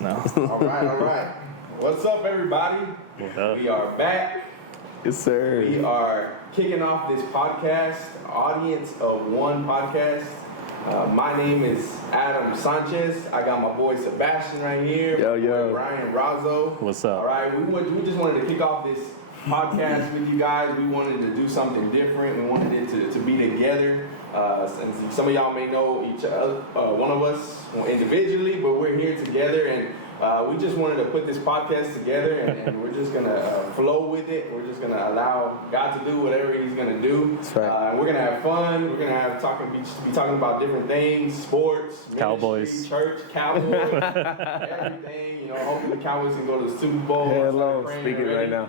No. All right. What's up, everybody? What up? We are back. Yes, sir. We are kicking off this podcast, Audience of One podcast. My name is Adam Sanchez. I got my boy Sebastian right here. Yo, my boy yo. Brian Razzo. What's up? All right, we just wanted to kick off this podcast with you guys. We wanted to do something different. We wanted it to be together. And some of y'all may know each other, one of us individually, but we're here together, and we just wanted to put this podcast together, and we're just gonna flow with it. We're just gonna allow God to do whatever He's gonna do. That's right. We're gonna have fun. We're gonna have be talking about different things: sports, ministry, Cowboys. church, Cowboys, everything. You know, hopefully the Cowboys can go to the Super Bowl. Hello, Praying speaking already. right now.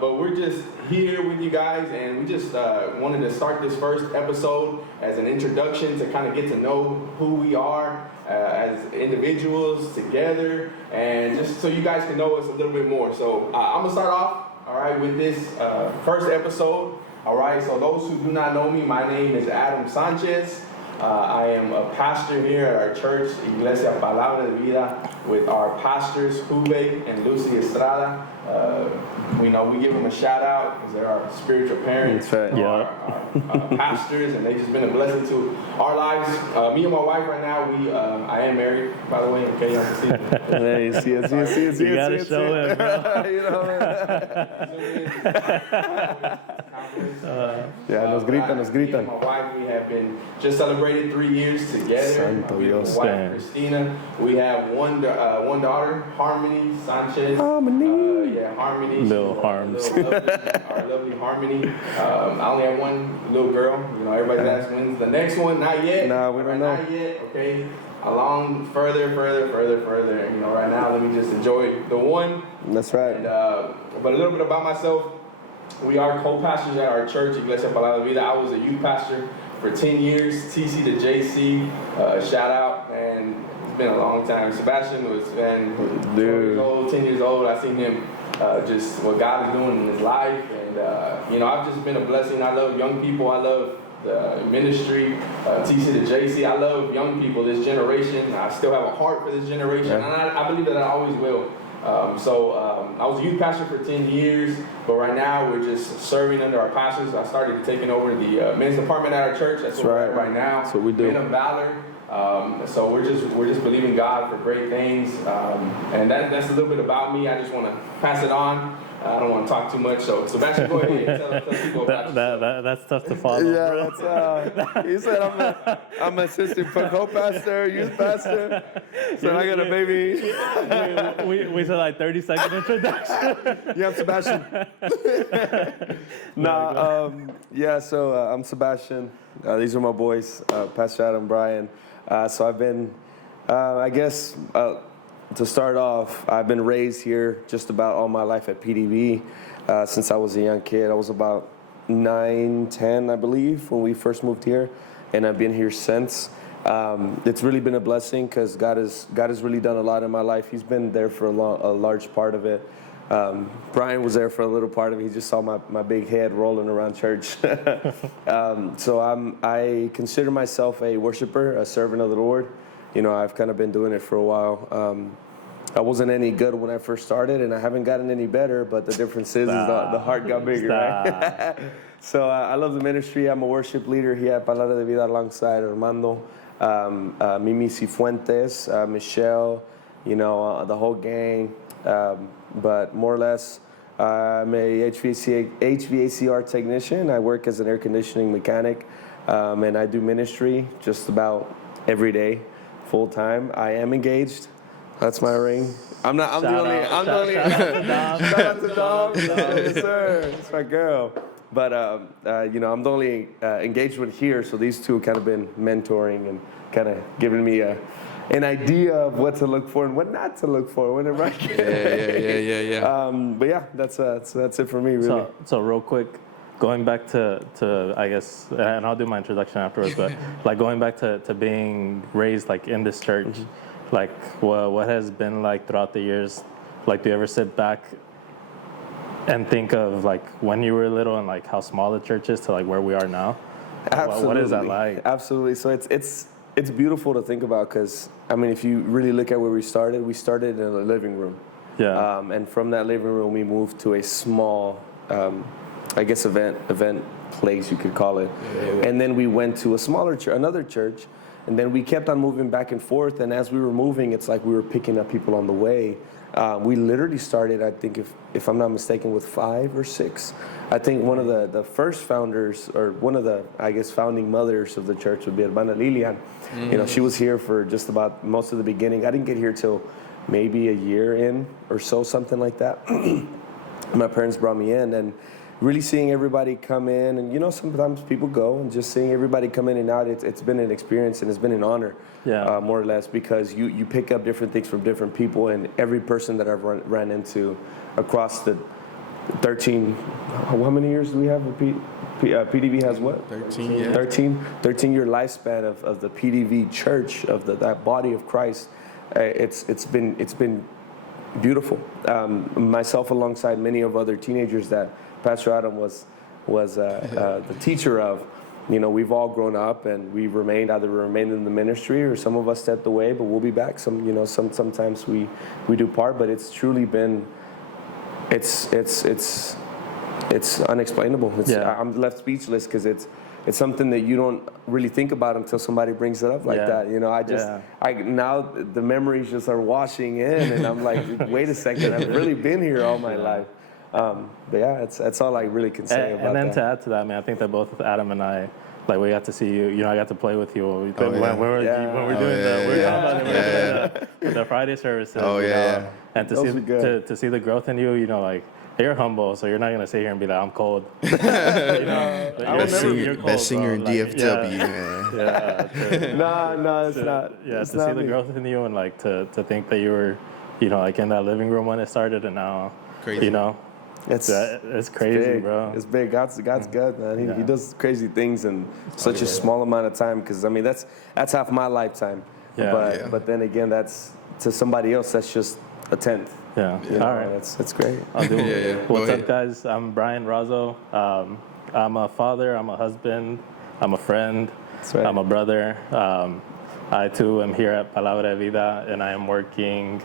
But we're just here with you guys, and we just wanted to start this first episode as an introduction to kind of get to know who we are as individuals together, and just so you guys can know us a little bit more. So I'm gonna start off, all right, with this first episode. All right, so those who do not know me, my name is Adam Sanchez. I am a pastor here at our church, Iglesia Palabra de Vida, with our pastors, Jube and Lucy Estrada. We give them a shout out because they're our spiritual parents, That's right. our pastors, and they've just been a blessing to our lives. Me and my wife right now, I am married, by the way, okay, you can see. Hey, see it. You gotta show it, bro. You know, yeah, nos gritan. Me and my wife, we have been just celebrated 3 years together. Santo Me and Dios. my wife, Damn. Christina. We have one daughter, Harmony Sanchez. Harmony. Harmony. Little She's Harms. our lovely Harmony. I only have one little girl. You know, everybody's asking when's the next one. Not yet. Nah, we don't know. Not yet. Okay. Along further. And, you know, right now, let me just enjoy the one. That's right. And, but a little bit about myself. We are co-pastors at our church, Iglesia Palabra de Vida. I was a youth pastor for 10 years, TC to JC. Shout out, and it's been a long time. Sebastian was 12 years old, 10 years old. I seen him just what God is doing in his life. And, you know, I've just been a blessing. I love young people. I love the ministry, TC to JC. I love young people, this generation. I still have a heart for this generation, and I believe that I always will. I was a youth pastor for 10 years, but right now we're just serving under our pastors. I started taking over the men's department at our church. That's what we're at right now. That's what we do. Men of Valor. So we're just believing God for great things, and that's a little bit about me. I just want to pass it on. I don't want to talk too much, so Sebastian, go ahead and tell people about yourself. That's tough to follow. Yeah, bro. that's he said I'm assistant co-pastor, youth pastor. So I got a baby. we said like 30-second introduction. Yeah, I'm Sebastian. So I'm Sebastian. These are my boys, Pastor Adam, Brian. So I've been, to start off, I've been raised here just about all my life at PDV since I was a young kid. I was about 9, 10, I believe, when we first moved here, and I've been here since. It's really been a blessing because God has really done a lot in my life. He's been there for a large part of it. Brian was there for a little part of it. He just saw my big head rolling around church. So I consider myself a worshiper, a servant of the Lord. You know, I've kind of been doing it for a while. I wasn't any good when I first started, and I haven't gotten any better, but the difference is the heart got bigger, right? So I love the ministry. I'm a worship leader here at Palabra de Vida alongside Armando, Mimi Cifuentes, Michelle, you know, the whole gang. But more or less, I'm a HVACR technician. I work as an air conditioning mechanic, and I do ministry just about every day, full time. I am engaged. That's my ring. I'm the only. Shout out to Dom. Yes, sir. It's my girl. But you know, I'm the only engaged one here. So these two have kind of been mentoring and kind of giving me an idea of what to look for and what not to look for whenever I can. Yeah. But yeah, that's it for me, really. So real quick, going back to I guess, and I'll do my introduction afterwards, but like going back to being raised like in this church, like what has been like throughout the years? Like, do you ever sit back and think of like when you were little and like how small the church is to like where we are now? Absolutely. What is that like? Absolutely. So it's it's beautiful to think about because, I mean, if you really look at where we started in a living room. Yeah. And from that living room, we moved to a small, I guess, event place, you could call it. And then we went to a smaller church, another church, and then we kept on moving back and forth. And as we were moving, it's like we were picking up people on the way. We literally started, I think, if I'm not mistaken, with 5 or 6. I think one of the first founders, or one of the, I guess, founding mothers of the church would be Hermana Lilian. You know, she was here for just about most of the beginning. I didn't get here till maybe a year in or so, something like that. My parents brought me in, and really seeing everybody come in, and you know, sometimes people go, and just seeing everybody come in and out, it's been an experience, and it's been an honor, more or less, because you pick up different things from different people, and every person that I've ran into across the 13, how many years do we have? PDV has what? 13, yeah. 13-year lifespan of the PDV church, of that body of Christ. It's been beautiful. Myself, alongside many of other teenagers that Pastor Adam was the teacher of, you know, we've all grown up, and we've remained in the ministry, or some of us stepped away, but we'll be back. Sometimes we do part, but it's truly been, it's unexplainable. I'm left speechless because it's something that you don't really think about until somebody brings it up like that. You know, now the memories just are washing in, and I'm like, wait a second, I've really been here all my life. But yeah, that's all I really can say about that. And then to add to that, man, I think that both Adam and I, like, we got to see you. You know, I got to play with you when we're doing the Friday services. Oh yeah. Know, and to see the growth in you, you know, like, you're humble, so you're not gonna sit here and be like, I'm cold. You know, best singer in like, DFW, man. No, it's not. Yeah, it's to not see the me. growth in you, and like to think that you were, you know, like in that living room when it started, and now, Crazy. you know, it's crazy, big, bro. It's big. God's good, man. He does crazy things in such a small amount of time. Because I mean, that's half my lifetime. But then again, that's to somebody else. That's just a tenth. Yeah. You know, All right. That's great. I'll do it. Yeah. What's up, guys? I'm Brian Razzo. I'm a father. I'm a husband. I'm a friend. That's right. I'm a brother. I too am here at Palabra de Vida, and I am working.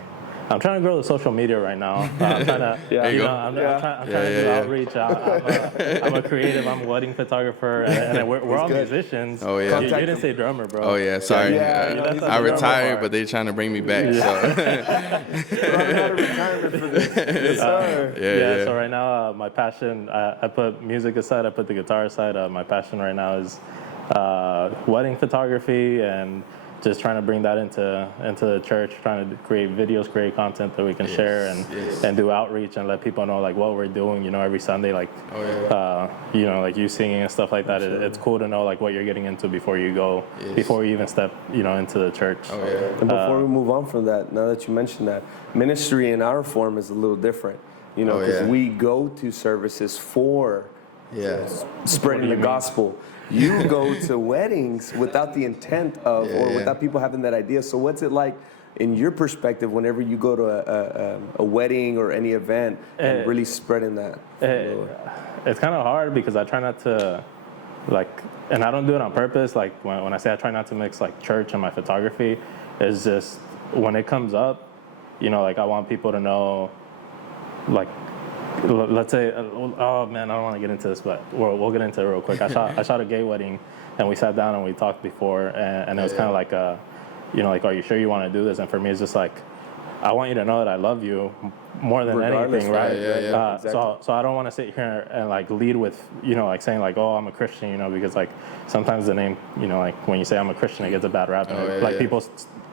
I'm trying to grow the social media right now. I'm trying to, I'm trying to do outreach. I'm a creative. I'm a wedding photographer, and we're all musicians. Oh yeah. You didn't say drummer, bro. Oh yeah. Sorry. I retired, but they're trying to bring me back. So right now, my passion, I put music aside, I put the guitar aside. My passion right now is wedding photography, and just trying to bring that into the church, trying to create videos, create content that we can share, and do outreach and let people know like what we're doing. You know, every Sunday, like you know, like you singing and stuff like that. It's cool to know like what you're getting into before you go, before you even step, you know, into the church. And before we move on from that, now that you mentioned that, ministry in our form is a little different. You know, because we go to services for spreading the gospel. You go to weddings without the intent of, or without people having that idea. So what's it like in your perspective whenever you go to a wedding or any event and really spreading that? It's kind of hard because I try not to, like, and I don't do it on purpose. Like when I say I try not to mix like church and my photography, it's just when it comes up, you know, like I want people to know, like, let's say, oh man, I don't want to get into this, but we'll get into it real quick. I shot a gay wedding, and we sat down and we talked before, and it was kind of like you know, like, are you sure you want to do this? And for me, it's just like, I want you to know that I love you more than anything, right? Exactly. So I don't want to sit here and like lead with, you know, like saying like, oh, I'm a Christian, you know, because like sometimes the name, you know, like when you say I'm a Christian, it gets a bad rap, and people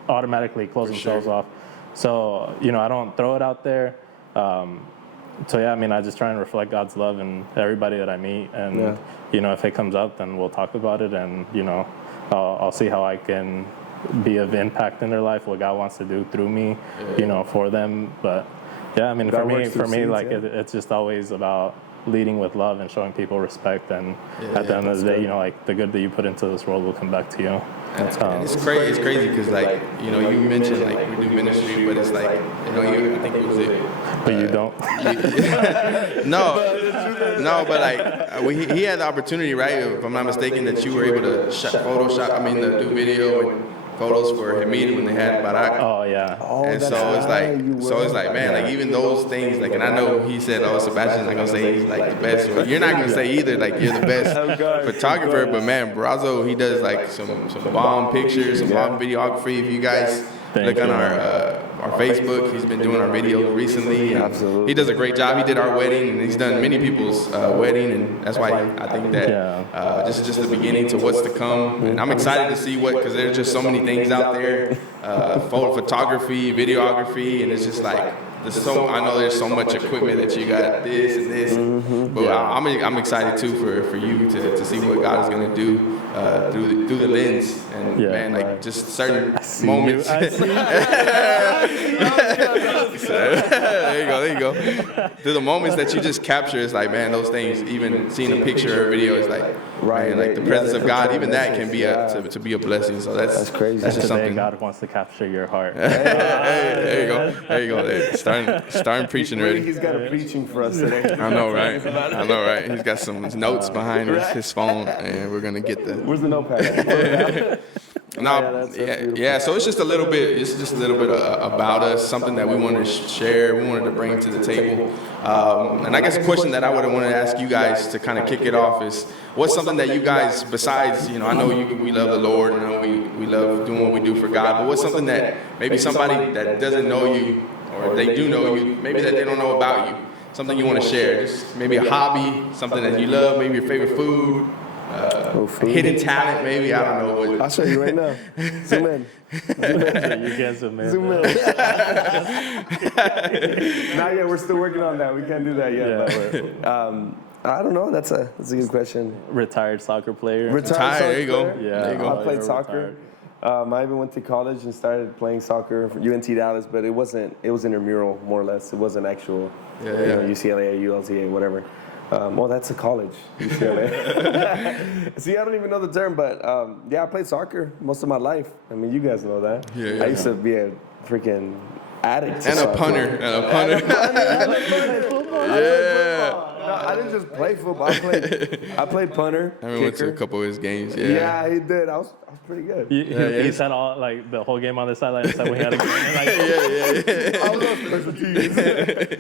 automatically close themselves off. So, you know, I don't throw it out there. So yeah, I mean, I just try and reflect God's love in everybody that I meet, and you know, if it comes up, then we'll talk about it, and you know, I'll see how I can be of impact in their life, what God wants to do through me, you know, for them. But yeah, I mean, for me, like it's just always about leading with love and showing people respect. And at the end of the day, like the good that you put into this world will come back to you. And it's crazy because like you mentioned like we do ministry, but it's like I think it was it. But you don't. No, but like he had the opportunity, right? If I'm not mistaken, that you were able to to do video and photos for Hamid when they had Barak. Oh yeah. And so it's like, man, like even those things, like, and I know he said, Sebastian's not gonna say he's like the best, but you're not gonna say either, like you're the best photographer. But man, Brazo, he does like some bomb pictures, some bomb videography. If you guys look on our Facebook, he's been doing our videos recently. Absolutely. He does a great job. He did our wedding, and he's done many people's wedding, and that's why I think that just the beginning to what's to come. And I'm excited to see because there's just so many things out there, photography, videography, and it's just like I know there's so much equipment that you got this and this, but I'm excited too for you to see what God is gonna do through the lens, and just certain moments. There you go. Through the moments that you just capture, it's like, man, those things. Even seeing a picture or video is like, man, like the presence of God. Even that can be to be a blessing. So that's crazy. That's just something. God wants to capture your heart. There you go. Starting preaching already. He's got a preaching for us today. I know, right? He's got some notes behind his phone, and we're gonna get the. Where's the notepad? So it's just a little bit. It's just a little bit about us, something that we wanted to share. We wanted to bring to the table. And I guess a question that I would have wanted to ask you guys to kind of kick it off is, what's something that you guys, besides, I know we love the Lord, and I know we love doing what we do for God, but what's something that maybe somebody that doesn't know you, or they do know you, maybe that they don't know about you, something you want to share, just maybe a hobby, something that you love, maybe your favorite food, hidden talent, maybe, I don't know what. I'll show you right now. Zoom in. You can't zoom in. Zoom in. Not yet. We're still working on that. We can't do that yet. But, I don't know. That's a good question. Retired soccer player. Retired. There you go. Yeah. There you go. I played soccer. I even went to college and started playing soccer for UNT Dallas, but it was intramural, more or less. It wasn't actual, UCLA, ULTA, whatever. Well, that's a college, UCLA. See, I don't even know the term, but I played soccer most of my life. I mean, you guys know that. Yeah. I used to be a freaking addict. And a punter. Yeah. No, I didn't just play football. I played punter. I went to a couple of his games. Yeah, he did. I was pretty good. He said all like the whole game on the sideline. He said when he had a game. I was on special teams.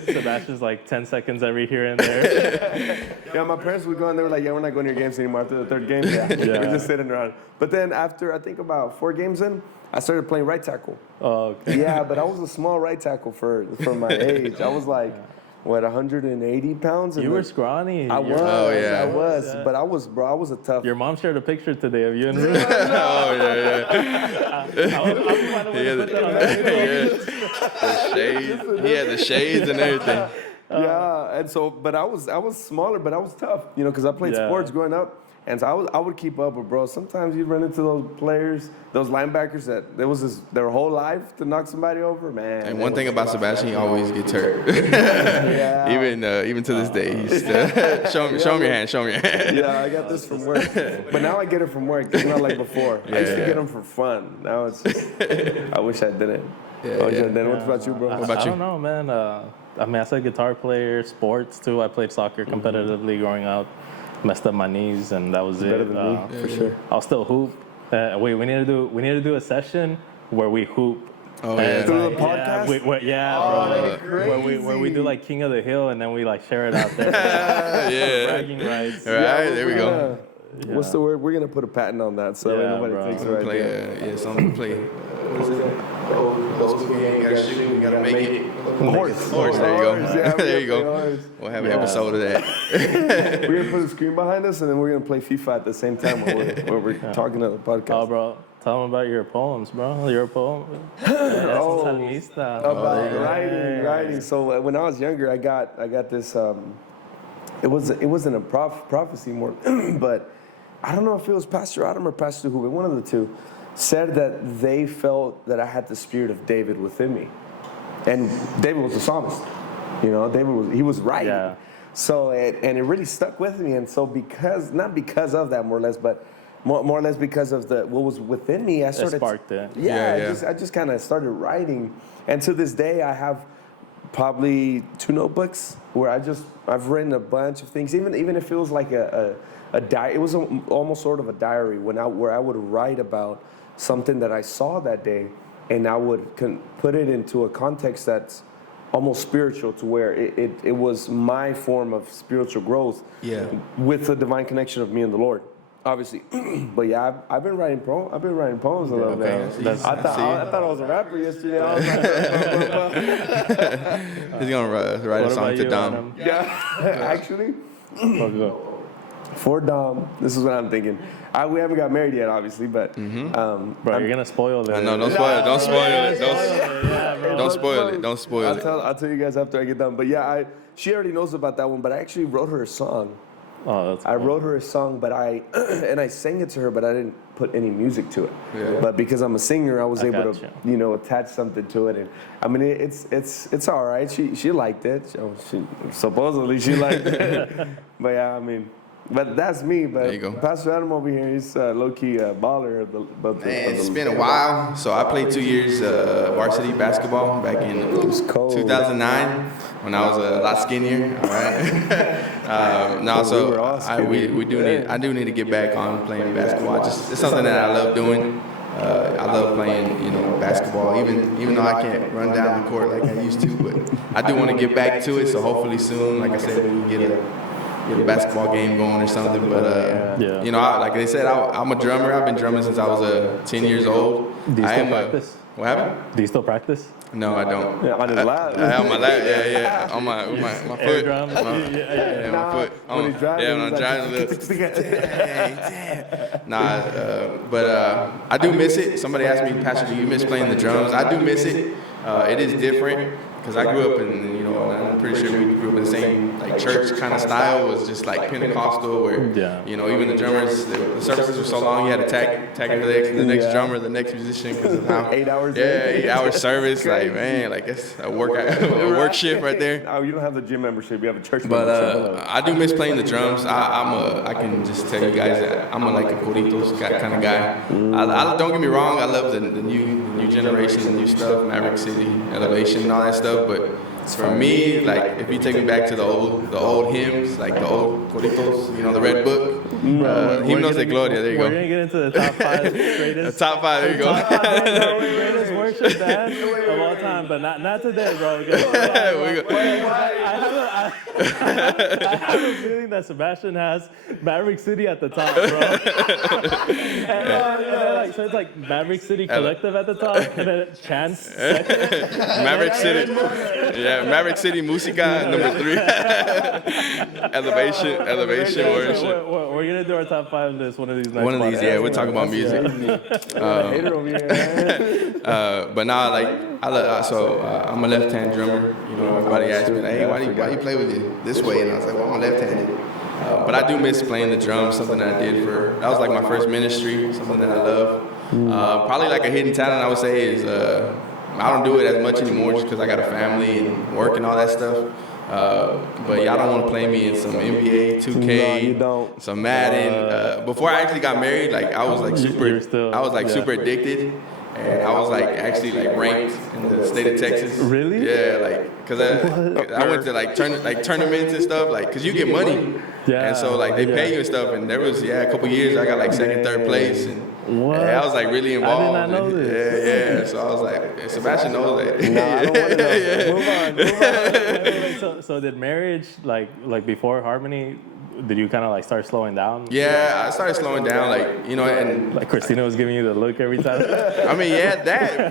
Sebastian's like 10 seconds every here and there. Yeah, my parents would go and they were like, "Yeah, we're not going to your games anymore after the third game." We're just sitting around. But then after I think about 4 games in, I started playing right tackle. Oh, okay. Yeah, but I was a small right tackle for my age. I was like, 180 pounds? You were scrawny. I was. Oh, yeah. I was. But I was a tough. Your mom shared a picture today of you and Oh, yeah. The shades. He had the shades and everything. Yeah, and so, but I was smaller, but I was tough, because I played sports growing up, and so I would keep up with bro. Sometimes you'd run into those players, those linebackers that their whole life to knock somebody over, man. And one thing about Sebastian, he always gets hurt. Yeah. Even to this day, he's still, show him your hand. Yeah, I got this from work, but now I get it from work. It's not like before. I used to get them for fun. Now it's just, I wish I didn't. What about you, bro? What about I you? don't know, man. I mean, I said guitar player, sports too. I played soccer competitively growing up. Messed up my knees, and that was Better it. than me, for sure. I'll still hoop. We need to do a session where we hoop. Oh, yeah. Through the podcast? Bro. Where we do like King of the Hill, and then we like share it out there. Bragging rights. All right, there we go. Yeah. What's the word? We're gonna put a patent on that, so nobody takes it right there. Something play. What is it? Old school game. You gotta shoot. You gotta make it. Horse. There you go. Yeah, there you go. horse. We'll have an episode of that. We're gonna put a screen behind us, and then we're gonna play FIFA at the same time while we're talking to the podcast. Oh, bro. Tell them about your poems, bro. Your poem. About writing. So when I was younger, I got this. It wasn't a prophecy more, but I don't know if it was Pastor Adam or Pastor Hubert, one of the two, said that they felt that I had the spirit of David within me, and David was the psalmist. David was writing. Yeah. So and it really stuck with me. And so not because of that more or less, but more or less because of what was within me, I started. It sparked it. Yeah. I just kind of started writing, and to this day I have probably 2 notebooks where I've written a bunch of things. Even if it feels like a diary, it was almost sort of a diary where I would write about something that I saw that day, and I would put it into a context that's almost spiritual, to where it was my form of spiritual growth. Yeah. With the divine connection of me and the Lord, obviously. But yeah, I've been writing poems. I've been writing poems a little bit. I thought I was a rapper yesterday. I was like, He's gonna write a song to Dom. yeah, actually. For Dom, this is what I'm thinking. We haven't got married yet, obviously, but Bro, you're gonna spoil it. No, don't spoil it. Don't spoil it. Don't spoil it. Don't spoil it. I'll tell you guys after I get done. But yeah, she already knows about that one. But I actually wrote her a song. Oh, that's cool. I wrote her a song, but I sang it to her, but I didn't put any music to it. Yeah. But because I'm a singer, I was able gotcha. to, attach something to it. And I mean, it's all right. She liked it. She supposedly she liked it. But yeah, I mean. But that's me. But There you go. Pastor Adam over here, he's low-key baller. Man, it's been a while. So I played 2 years varsity basketball back in was cold. 2009 when I was a lot skinnier. All right. No, We were all so I do need to get back on playing basketball. It's something that I love doing. I love playing, basketball. Even though I can't run down the court like I used to, but I do want to get back to it. So hopefully soon, like I said, we can get a basketball game going or something. But like they said, I'm a drummer. I've been drumming since I was 10 years old. Do you still practice? What happened? Do you still practice? No, I don't. Yeah, on his lap. On my lap, yeah. On my foot. Air drum? My foot. When he's driving, When I'm he's driving. But I do miss it. Somebody asked me, Pastor, do you miss playing the drums? I do miss it. It is different. Because I grew up in, I'm pretty sure we grew up in the same church kind of style. It was just like Pentecostal, where even the drummers, the services were so long, you had to tag for the next drummer, the next musician, because of how 8 hours. Yeah, 8 hour service. It's a work shift right there. Oh, you don't have the gym membership. You have a church But membership. I do miss playing the drums. I can just tell you guys that I'm a Corritos kind of guy. I don't get me wrong. I love the new generation, the new stuff, Maverick City, Elevation, and all that stuff. But for me, if you take me back to the old hymns, the old Corritos, the Red Book, Himnos de Gloria. There you go. We're gonna get into the top 5 greatest. The top 5. There you go. Greatest worship band of all time, but not today, bro. I have a feeling that Sebastian has Maverick City at the top, bro. and so it's like Maverick City Collective at the top, and then Chance second. Maverick City. Yeah, Maverick City Musica, number 3. Elevation worship. We're gonna do our top 5 list one of these nights. One of these, yeah. We'll talk about music. Hater over here. But now, I'm a left-hand drummer. Everybody asks me, hey, why do you play with it this way? And I was like, well, I'm left-handed. But I do miss playing the drums, something that I did that was my first ministry, something that I love. Probably a hidden talent, I would say, is I don't do it as much anymore just because I got a family and work and all that stuff. But y'all don't want to play me in some NBA 2K, No, you don't. some Madden. Before I actually got married, I was super addicted. And I was actually ranked in the state of Texas. Really? Yeah, because I went to tournaments and stuff, because you get money. Yeah. And so they pay you and stuff. And there was a couple years I got second, third place. And What? I was really involved. I did not know this. Yeah. So I was Sebastian knows that. No, I don't want to know. Move on. So did marriage before Harmony? Did you kind of start slowing down? Yeah, I started slowing down, and Christina was giving you the look every time. I mean, yeah,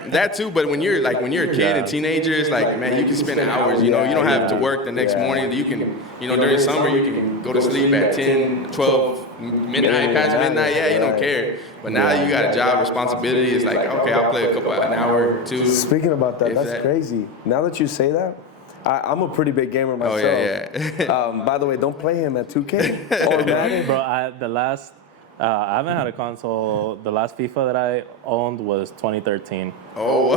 that too. But when you're a kid and teenager, it's man, you can spend hours. You don't have to work the next morning. You can, during summer, you can go to sleep at 10, 12, midnight, past midnight. Yeah, you don't care. But now you got a job responsibility. It's okay, I'll play an hour, 2. Speaking about that, that's that. crazy. Now that you say that, I'm a pretty big gamer myself. Oh, yeah. By the way, don't play him at 2K or Madden. Bro, the last I haven't had a console. The last FIFA that I owned was 2013. Oh,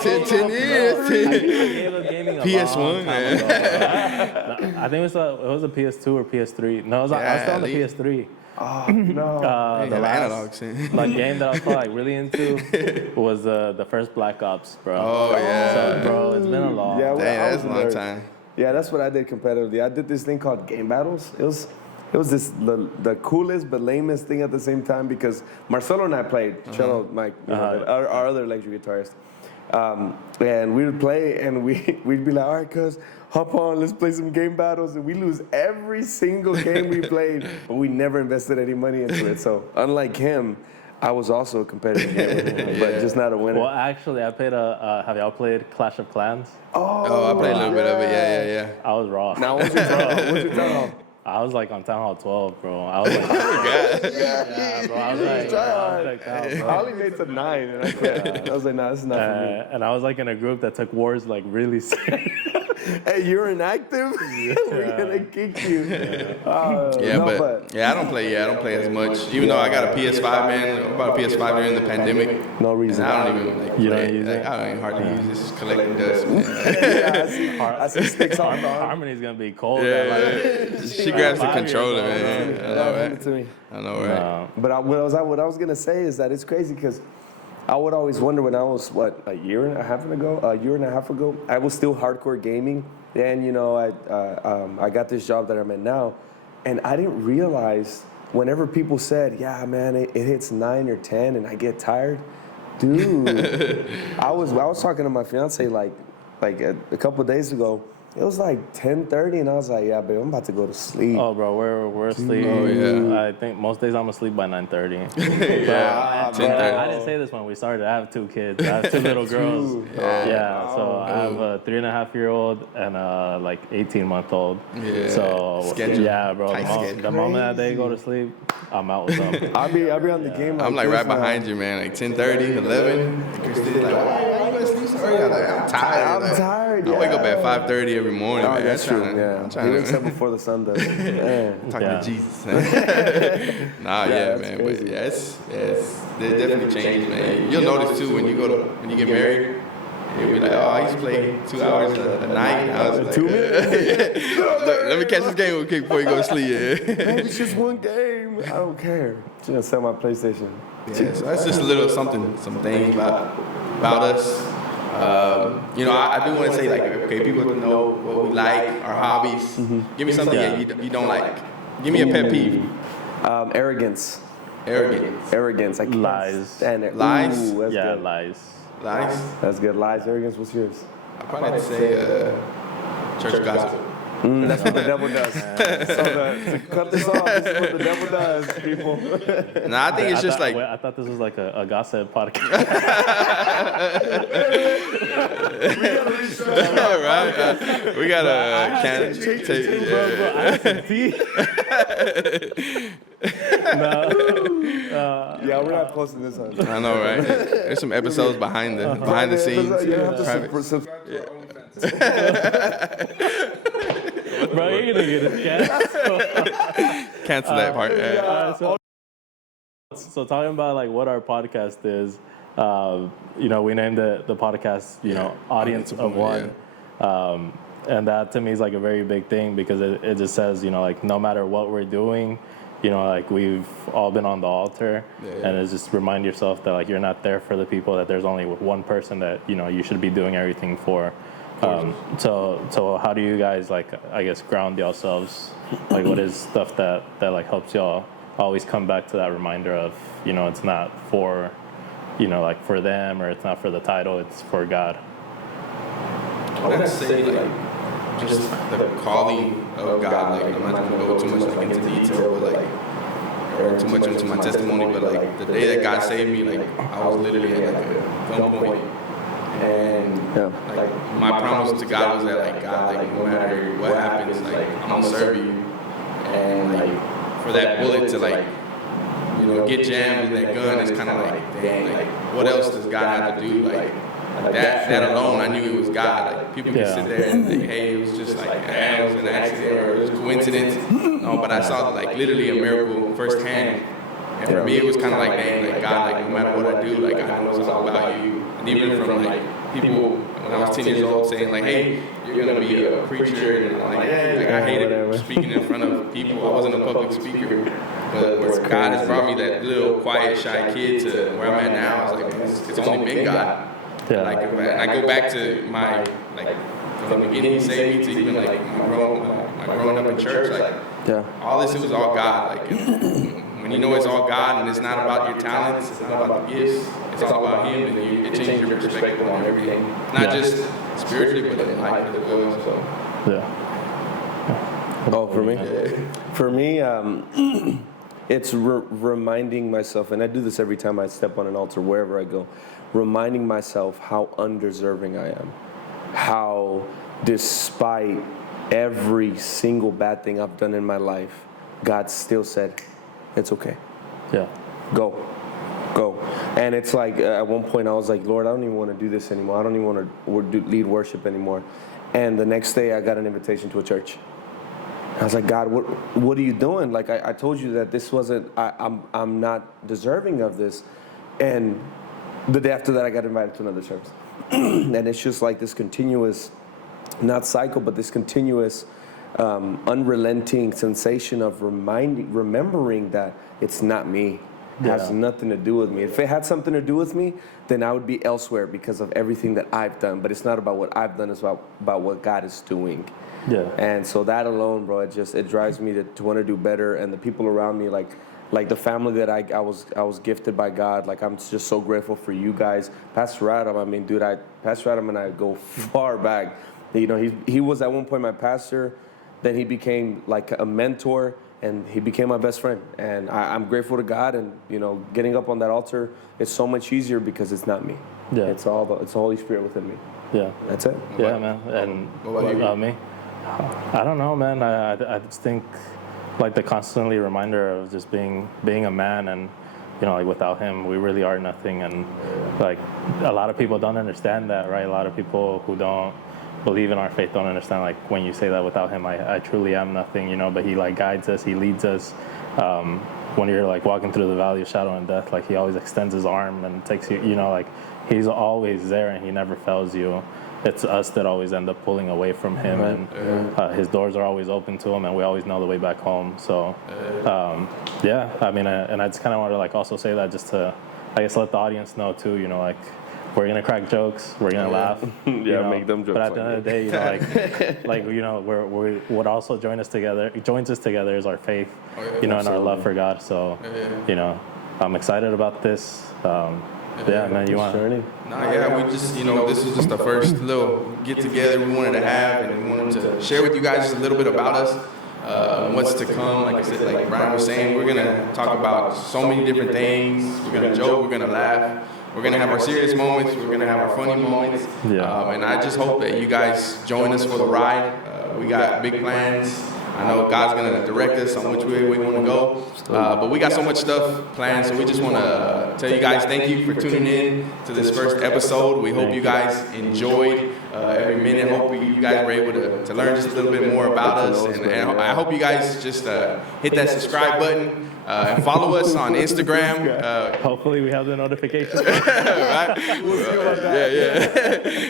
10 years. I gave up gaming a PS1, long time man. ago, bro. I think it was a PS2 or PS3. No, I was still on the PS3. Oh, no. They The have last analogs. like game that I was like really into was the first Black Ops, bro. Oh, yeah. So, bro, it's been a long. Yeah, Dang, I was that's a long nerd. time. Yeah, that's what I did competitively. I did this thing called game battles. It was this the coolest but lamest thing at the same time because Marcelo and I played. Cello, Mike, our other electric guitarist. And we would play and we'd be like, all right, cuz, hop on, let's play some game battles. And we lose every single game we played, but we never invested any money into it. So unlike him, I was also a competitive gamer, but just not a winner. Well, actually, I played have y'all played Clash of Clans? Oh, I played a little bit of it. Yeah. I was raw. Now, what's your turn? I was like on Town Hall 12, bro. I was like, yeah, bro. I was like, I only made to 9, and I quit. I was like, nah, this is not for me. and I was like in a group that took wars like really serious. Hey, you're inactive? We're gonna kick you. I don't play as much. Even though I got a PS5, man. I bought a PS5 during the pandemic. No reason. And I don't even like You play. don't use Like, it? I don't even hardly use this. Just collecting dust, man. I see sticks on the arm. Harmony's gonna be cold. Yeah. She grabs the 5 years controller, old, man. I Yeah, know, hand it right? to me. I know, right? But what I was gonna say is that it's crazy because I would always wonder when I was a year and a half ago, I was still hardcore gaming. And I got this job that I'm in now, and I didn't realize whenever people said, "Yeah, man, it hits 9 or 10," and I get tired, dude. I was talking to my fiance like a couple of days ago. It was like 10:30, and I was like, "Yeah, babe, I'm about to go to sleep." Oh, bro, we're asleep. Oh, yeah. I think most days I'm asleep by 9:30. Yeah, Bro, 10:30. I didn't say this when we started. I have 2 kids. I have 2 little girls. Yeah. So I have a 3.5-year-old and a like 18-month-old. Yeah. So Schedule. yeah, bro. Tight schedule. The moment that they go to sleep, I'm out with them. I'll be on the game. I'm like this right now. behind you, man. Like 10:30, 11. Christy's like, why you going to sleep so early? I'm like, I'm tired. I'm tired. I wake up yeah. at 5:30 every morning, Oh, man. that's I'm true. trying to- Yeah, I'm trying he wakes to up before the sun does. Man. talking Yeah. to Jesus. Nah, Yeah, yeah, that's man. crazy. But yeah, it's it definitely changes, man. You'll notice too when you get married. You'll be like, oh, I used to play 2 hours a night. I was like, 2 minutes? Look, let me catch this game real quick before you go to sleep. Yeah. Babe, it's just one game. I don't care. Just gonna sell my PlayStation. Yeah, so that's just a little some things about us. I do want to say, like, okay, people can know what we like, our hobbies. Give me something that you don't like. Give me a pet peeve. Arrogance. Arrogance. I can't Lies. stand it. Lies? Ooh, that's Yeah, good. lies. Lies. That's good. Lies, arrogance. What's yours? I probably have to say church gossip. That's what the devil does. To cut this off, this is what the devil does, people. Nah, I think it's just like, I thought this was like a gossip podcast. right? We got a can. Yeah, we're not posting this on. I know, right? There's some episodes behind the scenes. You have to Private. subscribe. Bro, you're gonna get a chance. Cancel that part. Yeah. So talking about like what our podcast is, we named the podcast, Audience of One. And that to me is like a very big thing because it just says, like no matter what we're doing, like we've all been on the altar, and it's just remind yourself that like you're not there for the people, that there's only one person that, you should be doing everything for. So how do you guys like, I guess, ground yourselves? Like what is stuff that like helps y'all always come back to that reminder of, it's not for, like for them, or it's not for the title, it's for God. I would say like just the calling of God. Like I'm not gonna go too much like into detail, but like or too much into my testimony. But like the day that God saved me, like I was literally at like a gunpoint, and like my promise to God was that like God, like no matter what happens, like I'm gonna serve you, and like for that bullet to like get jammed in that gun, it's kind of like dang, like what else does God have to do? Like Like that alone, I knew it was God. Like people could sit there and think, hey, it was just like it was an accident or it was a coincidence. No, but I saw like literally a miracle firsthand. And for me, it was kind of like, dang, like God, like no matter what I do, like I know it's all about you. And even from like people when I was 10 years old saying like, hey, you're gonna be a preacher, and I'm like, yeah, like I hated speaking in front of people. I wasn't a public speaker, but where God has brought me that little quiet, shy kid to where I'm at now, I was like, man, it's only been God. Yeah. And I go back to my like from the beginning He saved me to even like my growing up in church, like all this, it was all God. Like when you know it's all God and it's not about your talents, it's not about the gifts, it's all about Him, and it changes your perspective on everything, not just spiritually, but in life as well. So Oh, for me? For me, it's reminding myself, and I do this every time I step on an altar, wherever I go, reminding myself how undeserving I am. How, despite every single bad thing I've done in my life, God still said, it's okay. Yeah. Go. And it's like, at one point I was like, Lord, I don't even want to do this anymore. I don't even want to lead worship anymore. And the next day I got an invitation to a church. I was like, God, what are you doing? Like, I told you that this wasn't, I'm not deserving of this. And the day after that, I got invited to another service. And it's just like this continuous, not cycle, but this continuous, unrelenting sensation of remembering that it's not me. It has nothing to do with me. If it had something to do with me, then I would be elsewhere because of everything that I've done. But it's not about what I've done, it's about what God is doing. Yeah. And so that alone, bro, it drives me to want to do better. And the people around me, like the family that I was gifted by God, like I'm just so grateful for you guys. Pastor Adam, I mean, dude, Pastor Adam and I go far back. You know, he was at one point my pastor, then he became like a mentor, and he became my best friend. And I'm grateful to God, and you know, getting up on that altar is so much easier because it's not me. Yeah. It's the Holy Spirit within me. Yeah. That's it. Yeah, man. And what about you? me? I don't know, man. I just think like the constantly reminder of just being a man, and you know, like without Him, we really are nothing. And like a lot of people don't understand that, right? A lot of people who don't believe in our faith don't understand, like when you say that without Him, I truly am nothing, you know. But He like guides us, He leads us. When you're like walking through the valley of shadow and death, like He always extends His arm and takes you, you know, like He's always there and He never fails you. It's us that always end up pulling away from Him, and His doors are always open to Him, and we always know the way back home. So, yeah, I mean, and I just kind of want to like also say that just to, I guess, let the audience know too, you know, like we're gonna crack jokes, we're gonna laugh, you know, make them jokes. but at the end of the day, you know, like you know, what also joins us together is our faith, you know, and our love for God. So, you know, I'm excited about this. Yeah, man, you want to? We just, you know, this was just the first little get together we wanted to have, and we wanted to share with you guys just a little bit about us, what's to come. Like I said, like Brian was saying, we're gonna talk about so many different things. We're gonna joke, we're gonna laugh, we're gonna have our serious moments, we're gonna have our funny moments. And I just hope that you guys join us for the ride. We got big plans. I know God's going to direct us on which way we want to go, but we got so much stuff planned, so we just want to tell you guys thank you for tuning in to this first episode. We hope you guys enjoyed every minute. Hope you guys were able to learn just a little bit more about us, and I hope you guys just hit that subscribe button. And follow us on Instagram. Hopefully we have the notification. Right?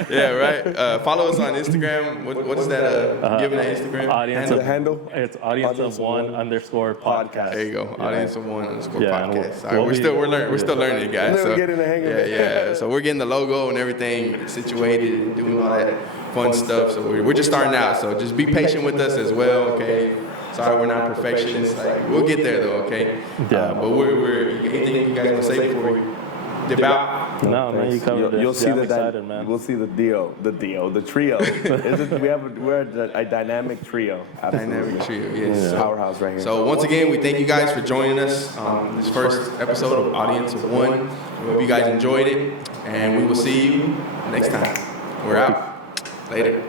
Yeah, right. Follow us on Instagram. What is that? Giving that Instagram audience handle? It's audience of one _ podcast. There you go. Audience of one _ Yeah, podcast. All right, we're still learning, guys. So, getting the hang of it. Yeah. So we're getting the logo and everything situated and doing all that fun stuff. So we're just starting out. So just be patient with us as well, okay? Sorry, we're not perfectionists. Like, we'll get there though, okay? Yeah. But we're anything you guys want to say before we dip out? No, man, you covered it. You'll see I'm excited, man. We'll see the trio. We're a dynamic trio. Absolutely. Dynamic trio, yes. Powerhouse right here. So once again, we thank you guys for joining us on this first episode of Audience of One. We hope you guys enjoyed it, and we will see you next time. We're out. Later.